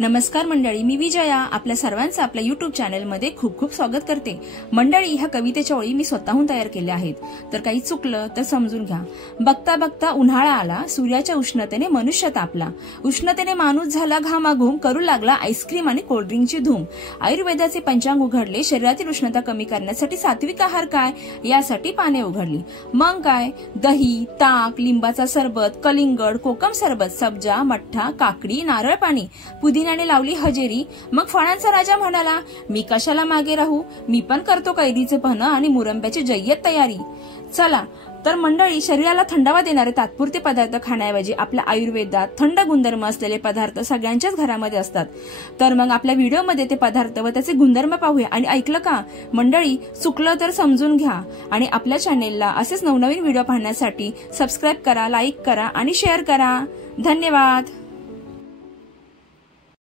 नमस्कार मंडळी, मी विजया आपल्या सर्वांचं आपल्या YouTube चॅनलमध्ये खूप खूप स्वागत करते। मंडळी, ह्या कवितेच्या ओळी मी स्वतःहून तयार केल्या आहेत, तर काही चुकलं तर समजून घ्या। बघता बघता उन्हाळा आला, सूर्याच्या उष्णतेने मनुष्य तापला, उष्णतेने माणूस झाला घामाघूम, करू लागला आईस्क्रीम आणि कोल्ड्रिंकची धूम। आयुर्वेदाचे पंचांग उघडले, शरीरातील उष्णता कमी करण्यासाठी सात्विक आहार काय यासाठी पाने उघडली। मग काय, दही, ताक, लिंबाचा सरबत, कलिंगड, कोकम सरबत, सब्जा, मठ्ठा, काकडी, नारळ पाणी, पुदिन्याने लावली हजेरी। मग फळांचा राजा म्हणाला, मी कशाला मागे राहू, मी पण करतो कैरीचे पन्ह आणि मुरंब्याची जय्यत तयारी। चला तर मंडळी, शरीराला थंडावा देणारे तात्पुरते पदार्थ खाण्याऐवजी आपल्या आयुर्वेदात थंड गुणधर्म असलेले पदार्थ सगळ्यांच्याच घरामध्ये असतात। तर मग आपल्या व्हिडिओमध्ये ते पदार्थ व त्याचे गुणधर्म पाहूया। आणि ऐकलं का मंडळी, चुकलं तर समजून घ्या आणि आपल्या चॅनेलला असेच नवनवीन व्हिडिओ पाहण्यासाठी सबस्क्राईब करा, लाईक करा आणि शेअर करा। धन्यवाद।